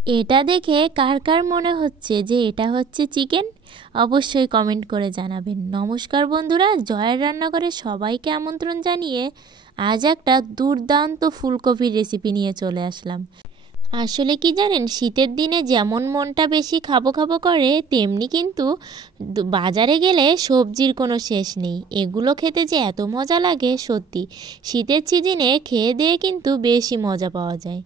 এটা দেখে কার কার মনে হচ্ছে যে এটা হচ্ছে চিকেন? অবশ্যই কমেন্ট করে জানাবেন। নমস্কার বন্ধুরা, জয়ের রান্নাঘরে সবাইকে আমন্ত্রণ জানিয়ে আজ একটা দুর্দান্ত ফুলকপির রেসিপি নিয়ে চলে আসলাম। আসলে কি জানেন, শীতের দিনে যেমন মনটা বেশি খাবো খাবো করে, তেমনি কিন্তু বাজারে গেলে সবজির কোনো শেষ নেই। এগুলো খেতে যে এত মজা লাগে, সত্যি শীতের সিজনে খেয়ে দিয়ে কিন্তু বেশি মজা পাওয়া যায়।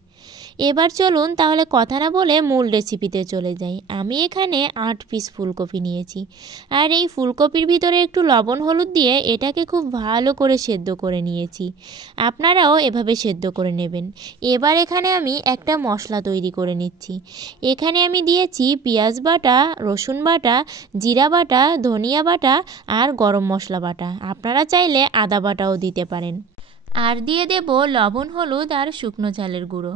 এবার চলুন তাহলে কথা না বলে মূল রেসিপিতে চলে যাই। আমি এখানে 8 পিস ফুলকপি নিয়েছি, আর এই ফুলকপির ভিতরে একটু লবণ হলুদ দিয়ে এটাকে খুব ভালো করে সেদ্ধ করে নিয়েছি। আপনারাও এভাবে সেদ্ধ করে নেবেন। এবার এখানে আমি একটা মশলা তৈরি করে নিচ্ছি। এখানে আমি দিয়েছি পেঁয়াজ বাটা, রসুন বাটা, জিরা বাটা, ধনিয়া বাটা আর গরম মশলা বাটা। আপনারা চাইলে আদা বাটাও দিতে পারেন। আর দিয়ে দেব লবণ হলুদ আর শুকনো ঝালের গুঁড়ো।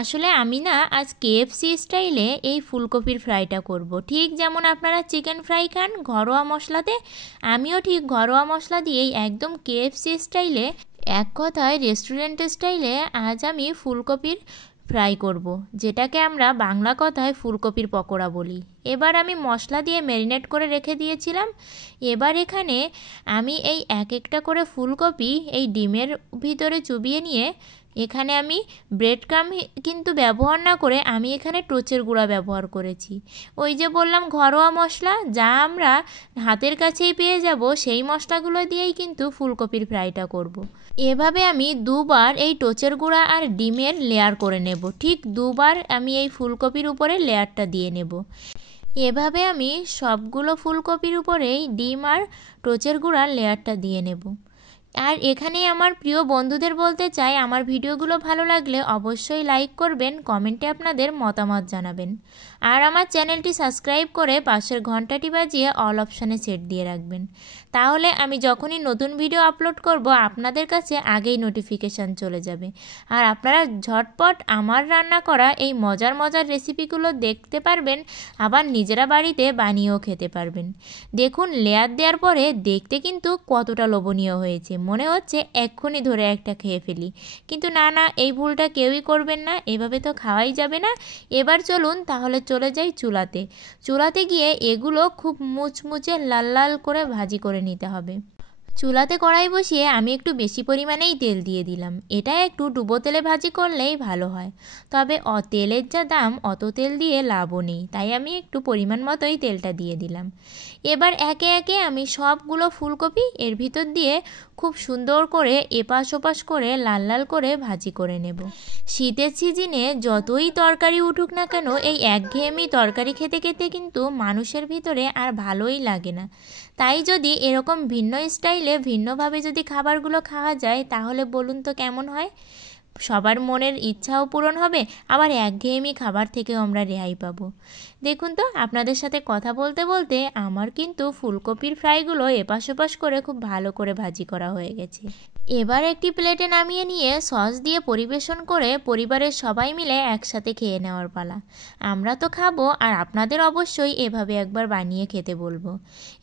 আসলে আমি না আজ কেএফসি স্টাইলে এই ফুলকপির ফ্রাইটা করব। ঠিক যেমন আপনারা চিকেন ফ্রাই খান ঘরোয়া মশলাতে, আমিও ঠিক ঘরোয়া মশলা দিয়েই একদম কেএফসি স্টাইলে, এক কথায় রেস্টুরেন্ট স্টাইলে আজ আমি ফুলকপির ফ্রাই করব, যেটাকে আমরা বাংলা কথায় ফুলকপির পকোড়া বলি। এবার আমি মশলা দিয়ে ম্যারিনেট করে রেখে দিয়েছিলাম। এবার এখানে আমি এই এক একটা করে ফুলকপি এই ডিমের ভিতরে চুবিয়ে নিয়ে এখানে আমি ব্রেড ক্রাম্ব কিন্তু ব্যবহার না করে আমি এখানে টোচের গুঁড়া ব্যবহার করেছি। ওই যে বললাম ঘরোয়া মশলা, যা আমরা হাতের কাছেই পেয়ে যাব, সেই মশলাগুলো দিয়েই কিন্তু ফুলকপির ফ্রাইটা করব। এভাবে আমি দুবার এই টোচের গুঁড়া আর ডিমের লেয়ার করে নেব। ঠিক দুবার আমি এই ফুলকপির উপরে লেয়ারটা দিয়ে নেব। এভাবে আমি সবগুলো ফুলকপির উপরেই ডিম আর টোচের গুঁড়ার লেয়ারটা দিয়ে নেব। আর এখানেই আমার প্রিয় বন্ধুদের বলতে চাই, আমার ভিডিওগুলো ভালো লাগলে অবশ্যই লাইক করবেন, কমেন্টে আপনাদের মতামত জানাবেন। আর আমার চ্যানেলটি সাবস্ক্রাইব করে পাশের ঘন্টাটি বাজিয়ে অল অপশানে সেট দিয়ে রাখবেন। তাহলে আমি যখনই নতুন ভিডিও আপলোড করব আপনাদের কাছে আগেই নোটিফিকেশান চলে যাবে। আর আপনারা ঝটপট আমার রান্না করা এই মজার মজার রেসিপিগুলো দেখতে পারবেন, আবার নিজেরা বাড়িতে বানিয়েও খেতে পারবেন। দেখুন লেয়ার দেওয়ার পরে দেখতে কিন্তু কতটা লোভনীয় হয়েছে, মনে হচ্ছে এক্ষুনি ধরে একটা খেয়ে ফেলি। কিন্তু না না, এই ভুলটা কেউই করবেন না, এভাবে তো খাওয়াই যাবে না। এবার চলুন তাহলে চলে যাই চুলাতে গিয়ে এগুলো খুব মুচমুচে লাল লাল করে ভাজি করে নিতে হবে। চুলাতে কড়াই বসিয়ে আমি একটু বেশি পরিমাণেই তেল দিয়ে দিলাম। এটা একটু ডুবো তেলে ভাজি করলেই ভালো হয়, তবে তেলের যা দাম অত তেল দিয়ে লাভও নেই, তাই আমি একটু পরিমাণ মতোই তেলটা দিয়ে দিলাম। এবার একে একে আমি সবগুলো ফুলকপি এর ভিতর দিয়ে খুব সুন্দর করে এপাশ ওপাশ করে লাল লাল করে ভাজি করে নেব। শীতের সিজনে যতই তরকারি উঠুক না কেন, এই একঘেয়েমি তরকারি খেতে খেতে কিন্তু মানুষের ভিতরে আর ভালোই লাগে না। তাই যদি এরকম ভিন্ন স্টাইলে ভিন্নভাবে যদি খাবারগুলো খাওয়া যায়, তাহলে বলুন তো কেমন হয়? সবার মনের ইচ্ছাও পূরণ হবে, আবার একঘেয়েমি খাবার থেকেও আমরা রেহাই পাবো। দেখুন তো, আপনাদের সাথে কথা বলতে বলতে আমার কিন্তু ফুলকপির ফ্রাইগুলো এপাশ ওপাশ করে খুব ভালো করে ভাজি করা হয়ে গেছে। এবার একটি প্লেটে নামিয়ে নিয়ে সস দিয়ে পরিবেশন করে পরিবারের সবাই মিলে একসাথে খেয়ে নেওয়ার পালা। আমরা তো খাবো, আর আপনাদের অবশ্যই এভাবে একবার বানিয়ে খেতে বলবো।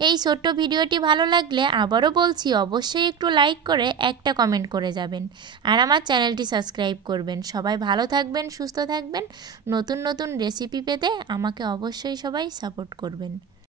এই ছোট্ট ভিডিওটি ভালো লাগলে আবারও বলছি, অবশ্যই একটু লাইক করে একটা কমেন্ট করে যাবেন, আর আমার চ্যানেলটি সাবস্ক্রাইব করবেন। সবাই ভালো থাকবেন, সুস্থ থাকবেন। নতুন নতুন রেসিপি পেতে আমাকে অবশ্যই সবাই সাপোর্ট করবেন।